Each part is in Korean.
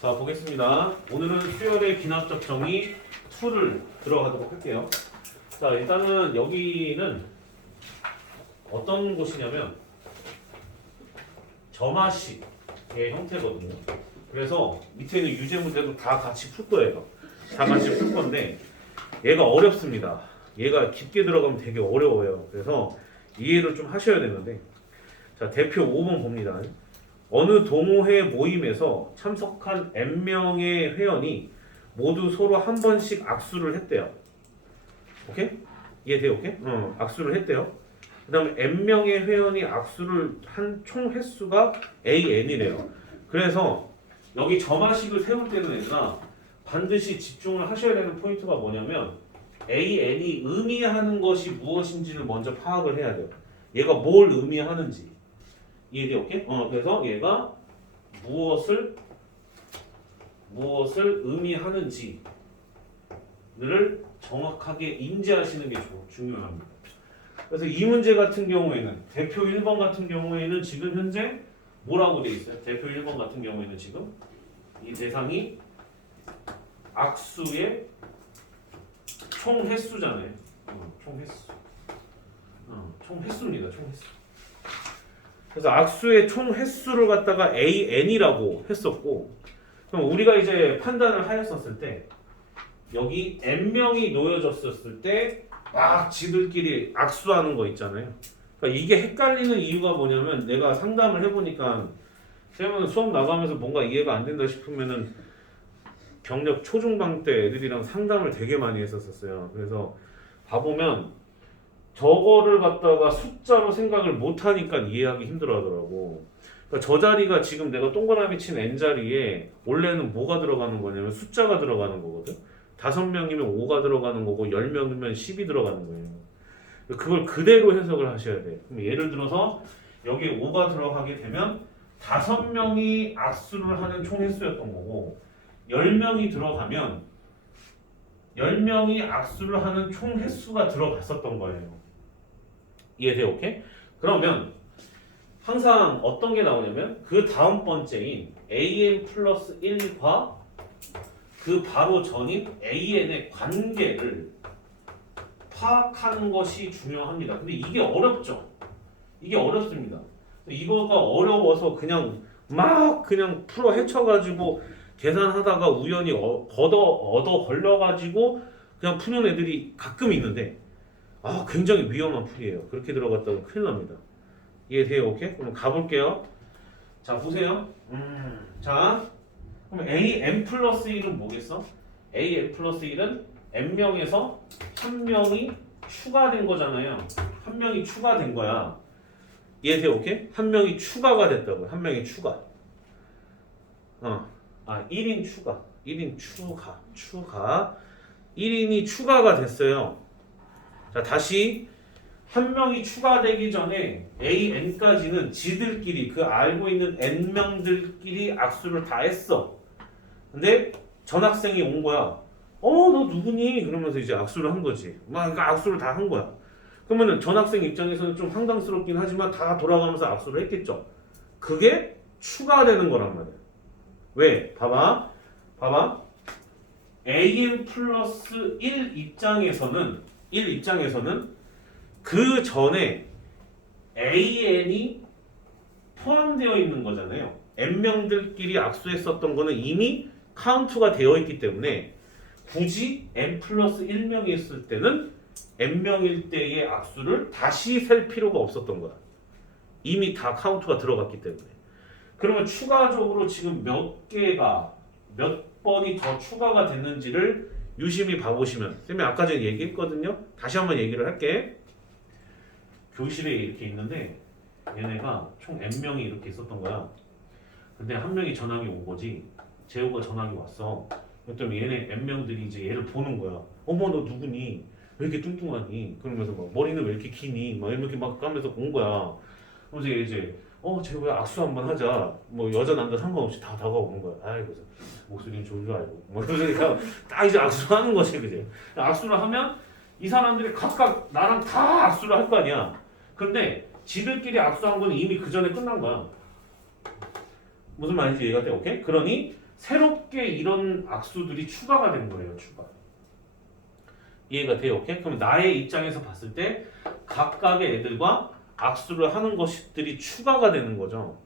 자, 보겠습니다. 오늘은 수열의 기납적 정의 2를 들어가도록 할게요. 자, 일단은 여기는 어떤 곳이냐면 점화식의 형태거든요. 그래서 밑에 있는 유제 문제도 다 같이 풀 거예요. 다 같이 풀 건데 얘가 어렵습니다. 얘가 깊게 들어가면 되게 어려워요. 그래서 이해를 좀 하셔야 되는데, 자, 대표 5번 봅니다. 어느 동호회 모임에서 참석한 N명의 회원이 모두 서로 한 번씩 악수를 했대요. 오케이? 이해돼요? 오케이? 악수를 했대요. 그 다음에 N명의 회원이 악수를 한 총 횟수가 AN이래요. 그래서 여기 점화식을 세울 때는 얘들아 반드시 집중을 하셔야 되는 포인트가 뭐냐면 AN이 의미하는 것이 무엇인지를 먼저 파악을 해야 돼요. 얘가 뭘 의미하는지. 이해돼요? 오케이? 그래서 얘가 무엇을 의미하는지를 정확하게 인지하시는 게 중요합니다. 그래서 이 문제 같은 경우에는 대표 1번 같은 경우에는 지금 현재 뭐라고 되어 있어요? 대표 1번 같은 경우에는 지금 이 대상이 악수의 총 횟수잖아요. 총 횟수. 총 횟수입니다. 총 횟수. 그래서 악수의 총 횟수를 갖다가 AN이라고 했었고, 그럼 우리가 이제 판단을 하였었을 때 여기 N명이 놓여졌었을 때 막 지들끼리 악수하는 거 있잖아요. 그러니까 이게 헷갈리는 이유가 뭐냐면 내가 상담을 해보니까 쌤은 수업 나가면서 뭔가 이해가 안 된다 싶으면은 경력 초중반 때 애들이랑 상담을 되게 많이 했었어요. 그래서 봐보면 저거를 갖다가 숫자로 생각을 못하니까 이해하기 힘들어 하더라고. 그러니까 저 자리가 지금 내가 동그라미 친 N자리에 원래는 뭐가 들어가는 거냐면 숫자가 들어가는 거거든. 5명이면 5가 들어가는 거고 10명이면 10이 들어가는 거예요. 그걸 그대로 해석을 하셔야 돼요. 그럼 예를 들어서 여기에 5가 들어가게 되면 5명이 악수를 하는 총 횟수였던 거고 10명이 들어가면 10명이 악수를 하는 총 횟수가 들어갔었던 거예요. 이해돼요? 오케이? 그러면 항상 어떤 게 나오냐면 그 다음 번째인 AN 플러스 1과 그 바로 전인 AN의 관계를 파악하는 것이 중요합니다. 근데 이게 어렵죠? 이게 어렵습니다. 이거가 어려워서 그냥 막 그냥 풀어 헤쳐가지고 계산하다가 우연히 얻어 걸려가지고 그냥 푸는 애들이 가끔 있는데 굉장히 위험한 풀이에요. 그렇게 들어갔다고 큰일 납니다. 이해돼요? 오케이? 그럼 가볼게요. 자, 보세요. 자, 그럼 AN 플러스 1은 뭐겠어? AN 플러스 1은 N명에서 한 명이 추가된 거잖아요. 한 명이 추가된 거야. 이해돼요? 오케이? 한 명이 추가가 됐다고요. 한 명이 추가. 1인 추가. 1인 추가. 1인이 추가가 됐어요. 자, 다시 한 명이 추가되기 전에 AN까지는 지들끼리 그 알고 있는 N명들끼리 악수를 다 했어. 근데 전학생이 온 거야. 너 누구니? 그러면서 이제 악수를 한 거지. 그러니까 악수를 다 한 거야. 그러면은 전학생 입장에서는 좀 황당스럽긴 하지만 다 돌아가면서 악수를 했겠죠. 그게 추가되는 거란 말이야. 왜? 봐봐. AN 플러스 1 입장에서는 그 전에 AN이 포함되어 있는 거잖아요. N명들끼리 악수했었던 거는 이미 카운트가 되어 있기 때문에 굳이 N 플러스 1명이 있을 때는 N명일 때의 악수를 다시 셀 필요가 없었던 거야. 이미 다 카운트가 들어갔기 때문에. 그러면 추가적으로 지금 몇 번이 더 추가가 됐는지를 유심히 봐보시면, 쌤이 아까 전에 얘기했거든요. 다시 한번 얘기를 할게. 교실에 이렇게 있는데 얘네가 총 N명이 이렇게 있었던 거야. 근데 한 명이 전학이 온 거지. 재호가 전학이 왔어. 그랬더니 얘네 N명들이 이제 얘를 보는 거야. 어머 너 누구니? 왜 이렇게 뚱뚱하니? 그러면서 막 머리는 왜 이렇게 기니? 막 이렇게 막 까면서 본 거야. 그래서 이제 쟤왜 악수 한번 하자. 뭐 여자 남자 상관없이 다 다가오는 거야. 그래서 목소리는 좋은 줄 알고. 뭐 그러니까 딱 이제 악수를 하는 거지, 그지? 악수를 하면 이 사람들이 각각 나랑 다 악수를 할 거 아니야. 근데 지들끼리 악수한 건 이미 그 전에 끝난 거야. 무슨 말인지 이해가 돼? 오케이? 그러니 새롭게 이런 악수들이 추가가 된 거예요. 추가. 이해가 돼요? 오케이? 그럼 나의 입장에서 봤을 때 각각의 애들과 악수를 하는 것들이 추가가 되는 거죠.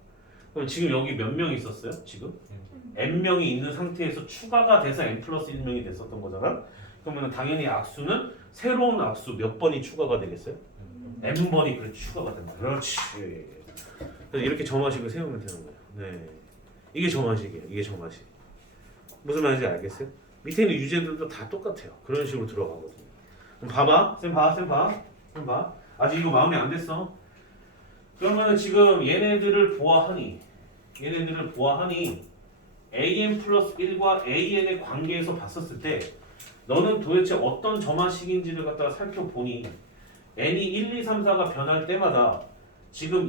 그럼 지금 여기 몇 명 있었어요? 지금? n명이 있는 상태에서 추가가 돼서 n 플러스 1명이 됐었던 거잖아. 그러면 당연히 악수는 새로운 악수 몇 번이 추가가 되겠어요? n번이 그래 추가가 된다. 그렇지. 그래서 이렇게 점화식을 세우면 되는 거예요. 네, 이게 점화식이에요. 이게 점화식. 무슨 말인지 알겠어요? 밑에 있는 유제들도 다 똑같아요. 그런 식으로 들어가거든요. 그럼 봐봐, 쌤 봐. 아직 이거 마음에 안 됐어. 그러면 지금 얘네들을 보아하니 an 플러스 1과 an의 관계에서 봤었을 때 너는 도대체 어떤 점화식인지를 갖다가 살펴보니 n이 1, 2, 3, 4가 변할 때마다 지금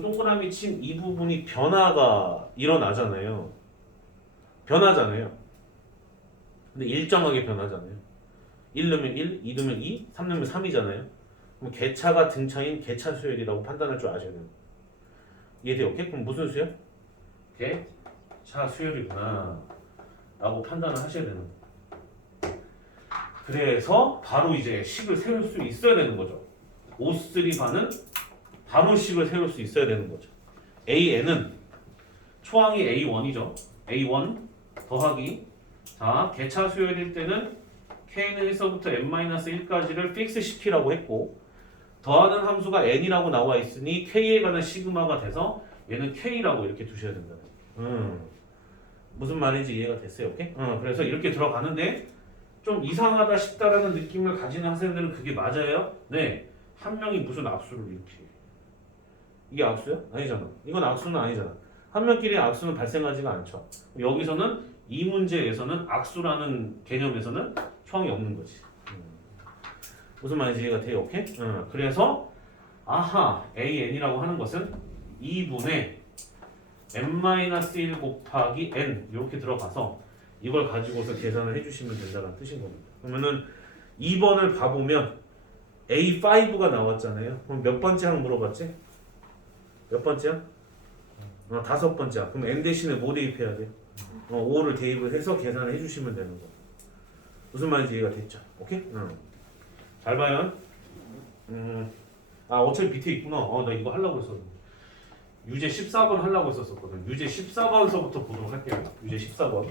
동그라미 친 이 부분이 변화가 일어나잖아요. 변하잖아요. 근데 일정하게 변하잖아요. 1 넣으면 1, 2 넣으면 2, 3 넣으면 3이잖아요. 그럼 개차가 등차인 개차 수열이라고 판단할 줄 아셔야 돼요. 이해돼요? 오케이? 그럼 무슨 수열? 개차 수열이구나 라고 판단을 하셔야 되는 거예요. 그래서 바로 이제 식을 세울 수 있어야 되는 거죠. O3 반은 바로 식을 세울 수 있어야 되는 거죠. AN은 초항이 A1이죠. A1 더하기 자 개차 수열일 때는 K는 1서부터 n-1까지를 픽스 시키라고 했고 더하는 함수가 n이라고 나와 있으니 K에 관한 시그마가 돼서 얘는 K라고 이렇게 두셔야 된다. 무슨 말인지 이해가 됐어요? 오케이? 그래서 이렇게 들어가는데 좀 이상하다 싶다라는 느낌을 가지는 학생들은 그게 맞아요? 네. 한 명이 무슨 악수를 이렇게 이게 악수야? 아니잖아. 이건 악수는 아니잖아. 한 명끼리 악수는 발생하지가 않죠. 여기서는 이 문제에서는 악수라는 개념에서는 초항이 없는 거지. 무슨 말인지 이해가 돼요? 오케이? 그래서 아하 AN이라고 하는 것은 2분의 n-1 곱하기 n 이렇게 들어가서 이걸 가지고서 계산을 해주시면 된다는 뜻인 겁니다. 그러면은 2번을 봐보면 A5가 나왔잖아요. 그럼 몇 번째 항 물어봤지? 몇 번째야? 5번째야. 그럼 n 대신에 뭐 대입해야 돼? 5를 대입을 해서 계산을 해주시면 되는 거. 무슨 말인지 이해가 됐죠? 오케이? 잘 봐요. 어차피 밑에 있구나. 나 이거 하려고 했었는데. 유제 14번 하려고 했었거든. 유제 14번서부터 보도록 할게요. 유제 14번.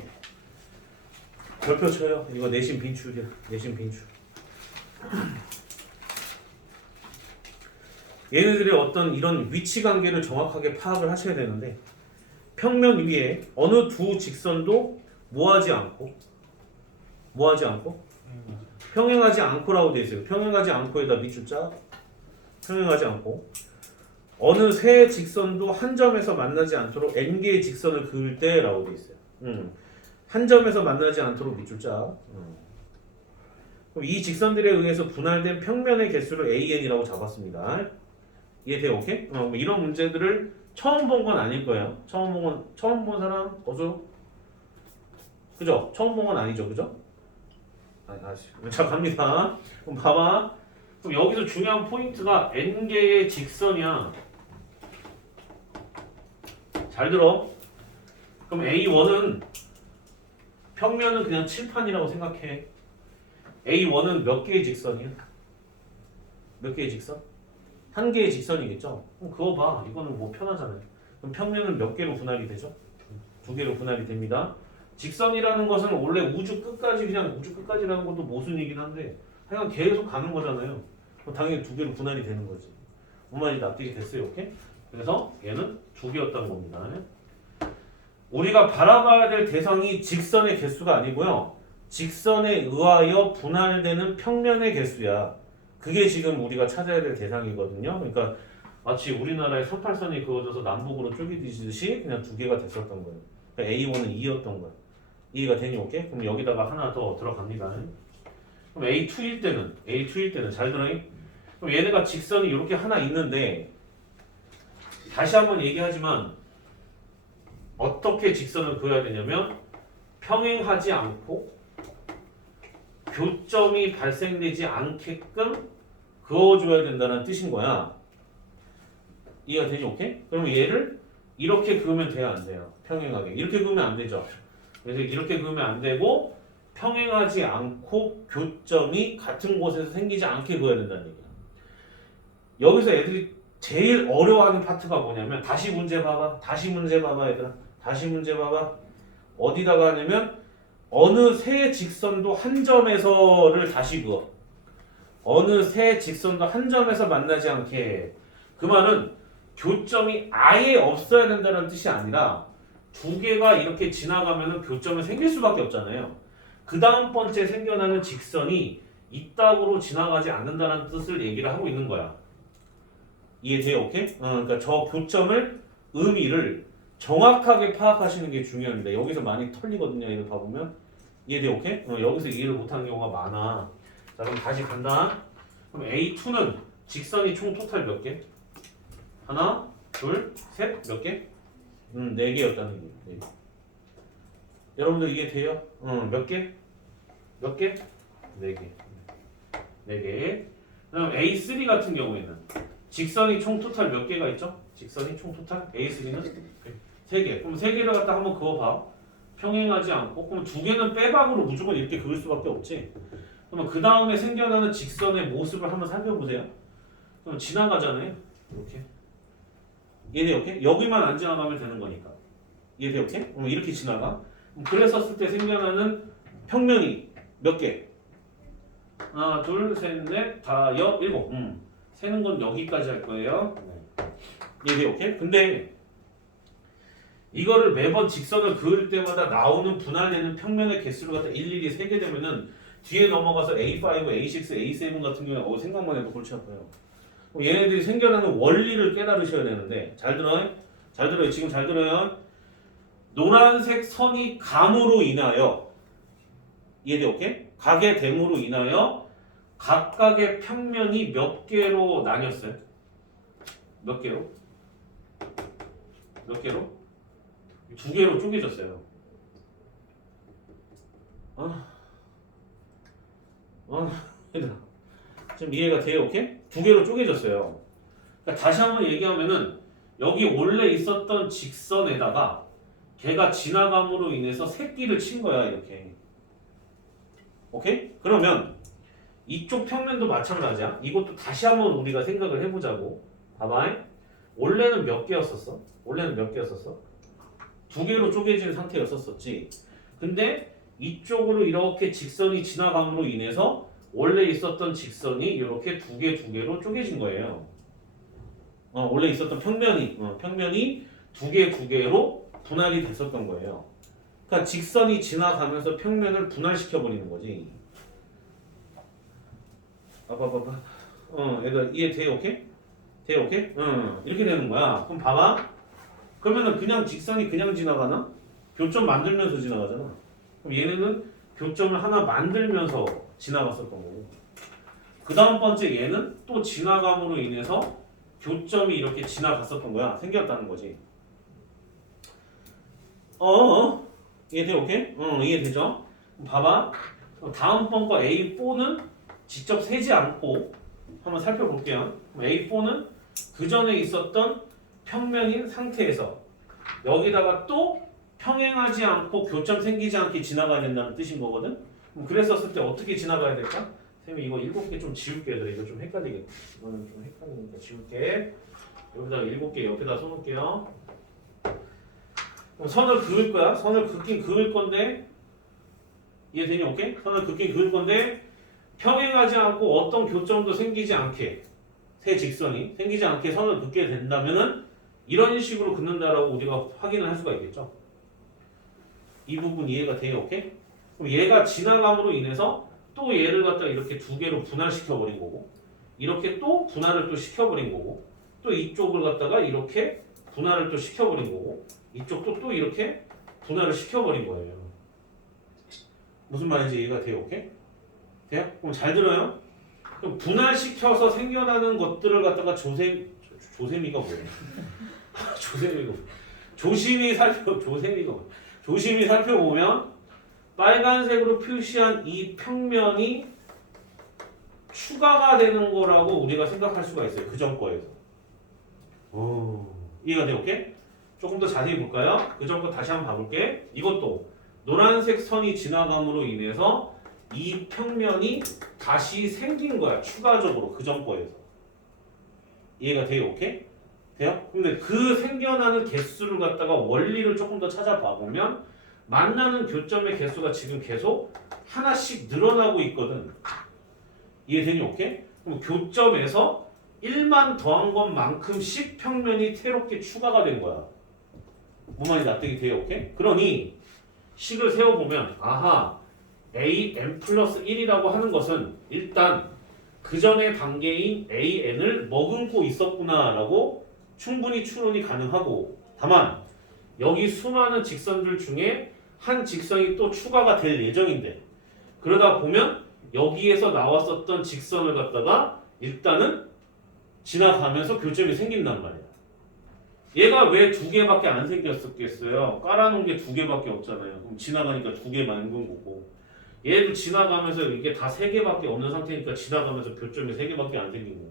별표 쳐요. 이거 내신 빈출이야. 내신 빈출. 얘네들의 어떤 이런 위치 관계를 정확하게 파악을 하셔야 되는데 평면 위에 어느 두 직선도 뭐하지 않고 평행하지 않고라고 되어 있어요. 평행하지 않고에다 밑줄 짜. 평행하지 않고 어느 세 직선도 한 점에서 만나지 않도록 n 개의 직선을 그을 때라고 되어 있어요. 한 점에서 만나지 않도록 밑줄 짜. 그럼 이 직선들에 의해서 분할된 평면의 개수를 an이라고 잡았습니다. 이해돼요? 오케이? 이런 문제들을 처음 본 건 아닐 거예요. 처음 본 사람 어서 그죠? 처음 본 건 아니죠, 그죠? 자 갑니다. 그럼 봐봐. 그럼 여기서 중요한 포인트가 n 개의 직선이야. 잘 들어. 그럼 A1은 평면은 그냥 칠판이라고 생각해. A1은 몇 개의 직선이야? 몇 개의 직선? 한 개의 직선이겠죠? 그럼 그거 봐. 이거는 뭐 편하잖아요. 그럼 평면은 몇 개로 분할이 되죠? 두 개로 분할이 됩니다. 직선이라는 것은 원래 우주 끝까지 그냥 우주 끝까지라는 것도 모순이긴 한데 하여간 계속 가는 거잖아요. 그럼 당연히 두 개로 분할이 되는 거지. 뭔 말인지 납득이 됐어요? 오케이? 그래서 얘는 두 개였다는 겁니다. 우리가 바라봐야 될 대상이 직선의 개수가 아니고요. 직선에 의하여 분할되는 평면의 개수야. 그게 지금 우리가 찾아야 될 대상이거든요. 그러니까 마치 우리나라의 38선이 그어져서 남북으로 쪼개지듯이 그냥 두 개가 됐었던 거예요. 그러니까 A1은 2였던 거야. 이해가 되니? 오케이? 그럼 여기다가 하나 더 들어갑니다. 그럼 A2일 때는 잘 들어요? 그럼 얘네가 직선이 이렇게 하나 있는데 다시 한번 얘기하지만 어떻게 직선을 그어야 되냐면 평행하지 않고 교점이 발생되지 않게끔 그어줘야 된다는 뜻인 거야. 이해가 되니? 오케이? 그러면 얘를 이렇게 그으면 돼야 안 돼요? 평행하게. 이렇게 그으면 안 되죠. 그래서 이렇게 그으면 안 되고 평행하지 않고 교점이 같은 곳에서 생기지 않게 그어야 된다는 얘기야. 여기서 애들이 제일 어려워하는 파트가 뭐냐면 다시 문제 봐봐. 다시 문제 봐봐 얘들아. 다시 문제 봐봐. 어디다가 하냐면 어느 세 직선도 한 점에서를 다시 그어. 어느 세 직선도 한 점에서 만나지 않게. 그 말은 교점이 아예 없어야 된다는 뜻이 아니라 두 개가 이렇게 지나가면 교점이 생길 수밖에 없잖아요. 그 다음 번째 생겨나는 직선이 이따구로 지나가지 않는다는 뜻을 얘기를 하고 있는 거야. 이해돼요? 오케이? 그러니까 저 교점을 의미를 정확하게 파악하시는 게 중요합니다. 여기서 많이 털리거든요. 이거 봐보면 이해돼요? 오케이? 여기서 이해를 못하는 경우가 많아. 자 그럼 다시 간다. 그럼 A2는 직선이 총 토탈 몇 개? 하나, 둘, 셋, 몇 개? 네 개였다는 얘기예요. 네. 여러분들 이해돼요? 몇 개? 몇 개? 네 개. 네 개. 그럼 A3 같은 경우에는 직선이 총 토탈 몇 개가 있죠? 직선이 총 토탈 A3는 3개. 그럼 3개를 갖다 한번 그어봐. 평행하지 않고 그럼 2개는 빼박으로 무조건 이렇게 그을 수밖에 없지. 그러면 그 다음에 생겨나는 직선의 모습을 한번 살펴보세요. 그럼 지나가잖아요. 이렇게. 이해돼요? 오케이? 여기만 안 지나가면 되는 거니까. 이해돼요? 오케이? 그럼 이렇게 지나가. 그랬었을 때 생겨나는 평면이 몇 개? 하나, 둘, 셋, 넷, 다, 여, 일곱. 세는 건 여기까지 할 거예요. 이해돼요? 오케이? 근데 이거를 매번 직선을 그을 때마다 나오는 분할되는 평면의 개수를 갖다 일일이 세게 되면은 뒤에 넘어가서 A5, A6, A7 같은 경우에 생각만 해도 골치 아파요. 얘네들이 생겨나는 원리를 깨달으셔야 되는데 잘 들어요? 잘 들어요. 지금 잘 들어요. 노란색 선이 감으로 인하여 이해돼요? 오케이? 각의 됨으로 인하여 각각의 평면이 몇 개로 나뉘었어요? 몇 개로? 몇 개로? 2개로 쪼개졌어요. 얘들아. 지금 이해가 돼요? 오케이? 2개로 쪼개졌어요. 그러니까 다시 한번 얘기하면은 여기 원래 있었던 직선에다가 걔가 지나감으로 인해서 새끼를 친 거야 이렇게. 오케이? 그러면 이쪽 평면도 마찬가지야. 이것도 다시 한번 우리가 생각을 해보자고. 봐봐. 원래는 몇 개였었어? 원래는 몇 개였었어? 2개로 쪼개진 상태였었지. 근데 이쪽으로 이렇게 직선이 지나감으로 인해서 원래 있었던 직선이 이렇게 2개로 쪼개진 거예요. 원래 있었던 평면이 2개로 분할이 됐었던 거예요. 그러니까 직선이 지나가면서 평면을 분할시켜 버리는 거지. 얘들 이해돼요? 오케이? 돼요? 오케이? 이렇게 되는 거야. 그럼 봐봐. 그러면은 그냥 직선이 그냥 지나가나? 교점 만들면서 지나가잖아. 그럼 얘네는 교점을 하나 만들면서 지나갔었던 거고. 그 다음 번째 얘는 또 지나감으로 인해서 교점이 이렇게 지나갔었던 거야. 생겼다는 거지. 이해돼요? 오케이? 이해되죠? 봐봐. 다음번 거 A4는 직접 세지 않고 한번 살펴볼게요. A4는 그 전에 있었던 평면인 상태에서 여기다가 또 평행하지 않고 교점 생기지 않게 지나가야 된다는 뜻인 거거든. 그랬었을 때 어떻게 지나가야 될까? 선생님 이거 7개 좀 지울게. 얘들아. 이거 좀 헷갈리겠다. 이거는 좀 헷갈리니까 지울게. 여기다가 7개 옆에다 써놓을게요. 그럼 선을 그을 거야. 선을 긋긴 그을 건데 이해되니? 오케이? 선을 긋긴 그을 건데 평행하지 않고 어떤 교점도 생기지 않게 세 직선이 생기지 않게 선을 긋게 된다면은 이런 식으로 긋는다라고 우리가 확인을 할 수가 있겠죠. 이 부분 이해가 돼요? 오케이? 그럼 얘가 지나감으로 인해서 또 얘를 갖다 이렇게 2개로 분할시켜 버린 거고 이렇게 또 분할을 또 시켜버린 거고 또 이쪽을 갖다가 이렇게 분할을 또 시켜버린 거고 이쪽도 또 이렇게 분할을 시켜버린 거예요. 무슨 말인지 이해가 돼요? 오케이? 돼요? 그럼 잘 들어요? 그럼 분할시켜서 생겨나는 것들을 갖다가 조세미가 뭐예요? 조세미가 조심히 살펴보면 빨간색으로 표시한 이 평면이 추가가 되는 거라고 우리가 생각할 수가 있어요. 그전 거에서. 이해가 돼요? 오케이? 조금 더 자세히 볼까요? 그 전 거 다시 한번 봐볼게. 이것도 노란색 선이 지나감으로 인해서 이 평면이 다시 생긴 거야. 추가적으로 그 전 거에서. 이해가 돼요? 오케이? 돼요? 근데 그 생겨나는 개수를 갖다가 원리를 조금 더 찾아봐 보면 만나는 교점의 개수가 지금 계속 하나씩 늘어나고 있거든. 이해되니? 오케이? 그럼 교점에서 1만 더한 것만큼씩 평면이 새롭게 추가가 된 거야. 뭔 말인지 납득이 돼요? 오케이? 그러니 식을 세워보면 아하 an 플러스 1이라고 하는 것은 일단 그 전의 단계인 an을 머금고 있었구나 라고 충분히 추론이 가능하고 다만 여기 수많은 직선들 중에 한 직선이 또 추가가 될 예정인데 그러다 보면 여기에서 나왔었던 직선을 갖다가 일단은 지나가면서 교점이 생긴단 말이야. 얘가 왜 두 개밖에 안 생겼었겠어요? 깔아놓은 게 두 개밖에 없잖아요. 그럼 지나가니까 두 개 만든 거고 얘도 지나가면서 이게 다 세 개밖에 없는 상태니까 지나가면서 교점이 세 개밖에 안 생긴 거야.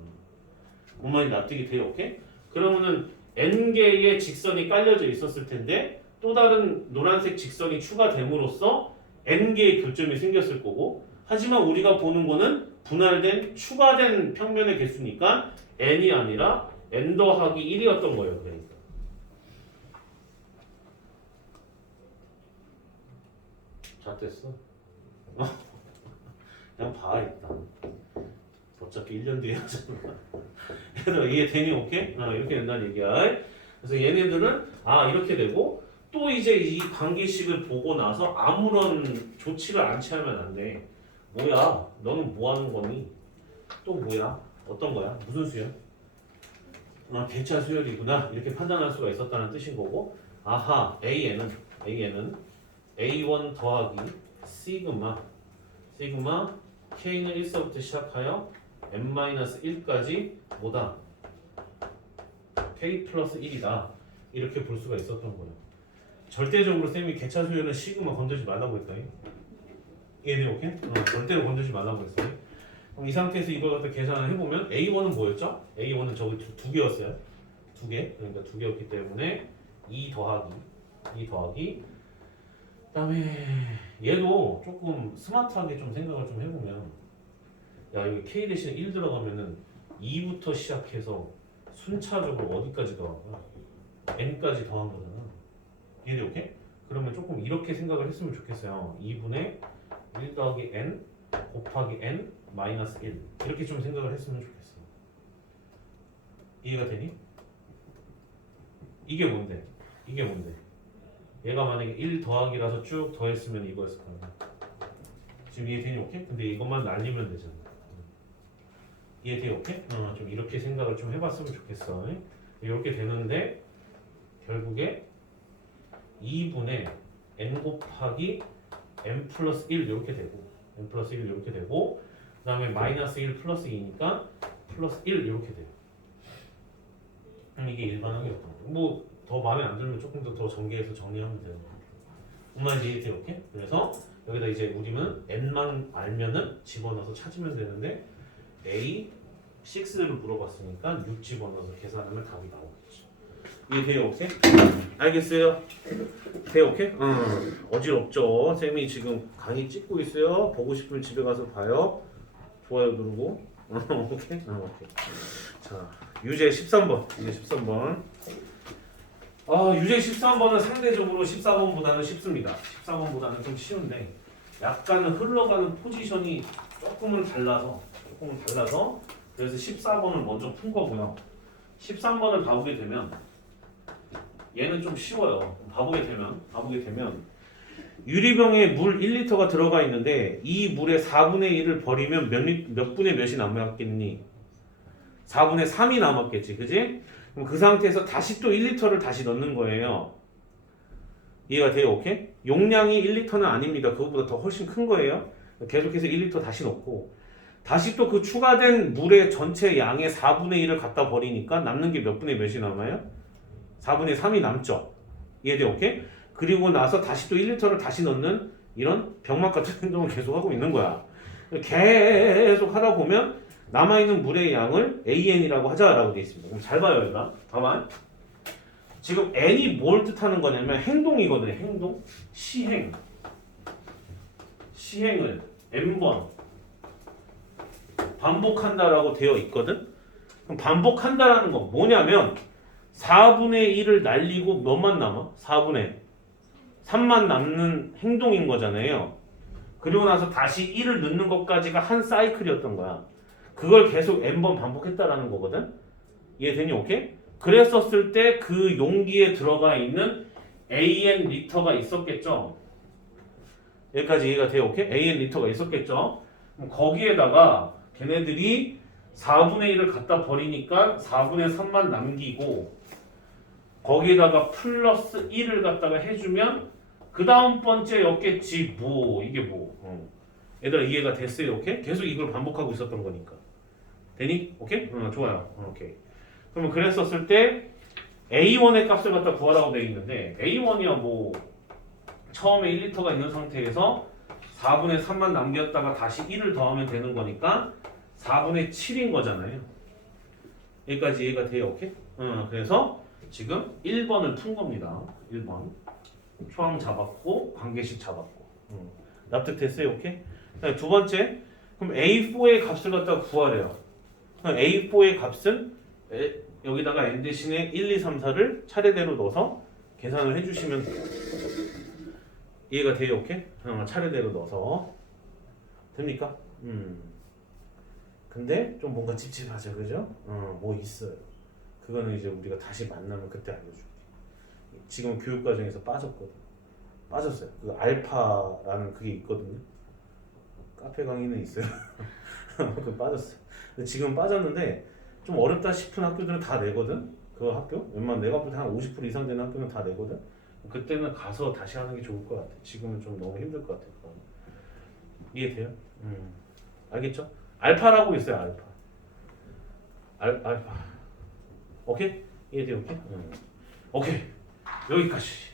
뭔 말인지 납득이 돼요? 오케이? 그러면은 n개의 직선이 깔려져 있었을 텐데 또 다른 노란색 직선이 추가됨으로써 n개의 교점이 생겼을 거고 하지만 우리가 보는 거는 분할된 추가된 평면의 개수니까 n이 아니라 n 더하기 1이었던 거예요. 그러니까 잣됐어? 그냥 봐 일단 어차피 1년 뒤에 하잖아. 얘들아 이해되니? 오케이? 이렇게 된다는 얘기야. 그래서 얘네들은 이렇게 되고 또 이제 이 관계식을 보고 나서 아무런 조치를 안 취하면 안 돼. 뭐야? 너는 뭐 하는 거니? 또 뭐야? 어떤 거야? 무슨 수열? 대차 수열이구나. 이렇게 판단할 수가 있었다는 뜻인 거고 아하 AN은 A1 더하기 시그마 K는 1서부터 시작하여 n-1까지 뭐다? K 플러스 1이다. 이렇게 볼 수가 있었던 거예요. 절대적으로 쌤이 개차 수열은 시그마 건들지 말라고 했다니. 이해돼요? 오케이? 절대로 건들지 말라고 했어요. 그럼 이 상태에서 이걸 갖다 계산을 해보면 A1은 뭐였죠? A1은 저기 두 개였어요. 두 개. 그러니까 두 개였기 때문에 2 더하기 그다음에 얘도 조금 스마트하게 좀 생각을 좀 해보면 야 이거 K 대신에 1 들어가면은 2부터 시작해서 순차적으로 어디까지 더한 거야? n까지 더한 거잖아. 이해돼? 오케이? 그러면 조금 이렇게 생각을 했으면 좋겠어요. 2분의 1 더하기 n 곱하기 n 마이너스 1 이렇게 좀 생각을 했으면 좋겠어. 이해가 되니? 이게 뭔데? 얘가 만약에 1 더하기라서 쭉 더했으면 이거였을 거야. 지금 이해되니? 오케이? 근데 이것만 날리면 되잖아. 이해돼요? 오케이? 좀 이렇게 생각을 좀 해봤으면 좋겠어. 이렇게 되는데 결국에 2분의 n 곱하기 n 플러스 1 이렇게 되고 n 플러스 1 이렇게 되고 그 다음에 마이너스 1 플러스 2니까 플러스 1 이렇게 돼요. 이게 일반하게 뭐 더 마음에 안 들면 조금 더 전개해서 정리하면 되는 거예요. 정말 이해돼요? 오케이? 그래서 여기다 이제 우리는 n만 알면은 집어넣어서 찾으면 되는데 A6를 물어봤으니까 6 집어넣어서 계산하면 답이 나오겠죠. 이해돼요? 오케이? 알겠어요? 돼요? 오케이? 어지럽죠? 쌤이 지금 강의 찍고 있어요. 보고 싶으면 집에 가서 봐요. 좋아요 누르고. 오케이? 오케이. 자, 유제 13번. 유제 13번은 상대적으로 14번보다는 쉽습니다. 14번보다는 좀 쉬운데 약간은 흘러가는 포지션이 조금은 달라서 그래서 14번을 먼저 푼 거고요. 13번을 봐보게 되면 얘는 좀 쉬워요. 봐보게 되면 유리병에 물 1리터가 들어가 있는데 이 물의 4분의 1을 버리면 몇 분의 몇이 남았겠니? 4분의 3이 남았겠지, 그지? 그럼 그 상태에서 다시 또 1리터를 다시 넣는 거예요. 이해가 돼요? 오케이? 용량이 1리터는 아닙니다. 그것보다 더 훨씬 큰 거예요. 계속해서 1리터 다시 넣고 다시 또 그 추가된 물의 전체 양의 4분의 1을 갖다 버리니까 남는 게 몇 분의 몇이 남아요? 4분의 3이 남죠. 이해돼요? 오케이? 그리고 나서 다시 또 1리터를 다시 넣는 이런 병맛 같은 행동을 계속 하고 있는 거야. 계속 하다 보면 남아있는 물의 양을 AN이라고 하자라고 되어 있습니다. 그럼 잘 봐요, 얘들아. 봐봐. 지금 n이 뭘 뜻하는 거냐면 행동이거든요. 행동. 시행을 n번 반복한다라고 되어 있거든. 그럼 반복한다라는 건 뭐냐면 4분의 1을 날리고 몇만 남아? 4분의 3만 남는 행동인 거잖아요. 그리고 나서 다시 1을 넣는 것까지가 한 사이클이었던 거야. 그걸 계속 n번 반복했다라는 거거든. 이해되니? 오케이? 그랬었을 때 그 용기에 들어가 있는 AN 리터가 있었겠죠. 여기까지 이해가 돼요? 오케이? AN 리터가 있었겠죠. 그럼 거기에다가 걔네들이 4분의 1을 갖다 버리니까 4분의 3만 남기고 거기에다가 플러스 1을 갖다가 해주면 그 다음 번째였겠지. 뭐 이게 뭐 얘들아 이해가 됐어요? 오케이? 계속 이걸 반복하고 있었던 거니까. 되니? 오케이? 좋아요. 오케이. 그러면 그랬었을 때 A1의 값을 갖다 구하라고 되어 있는데 A1이야 뭐 처음에 1리터가 있는 상태에서 4분의 3만 남겼다가 다시 1을 더하면 되는 거니까 4분의 7인 거잖아요. 여기까지 이해가 돼요? 오케이? 그래서 지금 1번을 푼 겁니다. 1번 초항 잡았고 관계식 잡았고 납득됐어요? 오케이? 두 번째 그럼 A4의 값을 갖다가 구하래요. 그럼 A4의 값은 여기다가 n 대신에 1, 2, 3, 4를 차례대로 넣어서 계산을 해주시면 돼요. 이해가 돼요? 오케이? 차례대로 넣어서 됩니까? 근데 좀 뭔가 찝찝하죠, 그죠? 뭐 있어요. 그거는 이제 우리가 다시 만나면 그때 알려줄게. 지금 교육 과정에서 빠졌거든. 빠졌어요. 그 알파라는 그게 있거든요. 카페 강의는 있어요. 그 빠졌어요. 근데 지금 빠졌는데 좀 어렵다 싶은 학교들은 다 내거든. 그 학교 웬만한 내가 볼 때 한 50% 이상 되는 학교는 다 내거든. 그때는 가서 다시 하는 게 좋을 것 같아. 지금은 좀 너무 힘들 것 같아. 이해돼요? 알겠죠? 알파라고 있어요. 알파. 알파. 오케이? 이해돼요? 오케이? 오케이. 여기까지.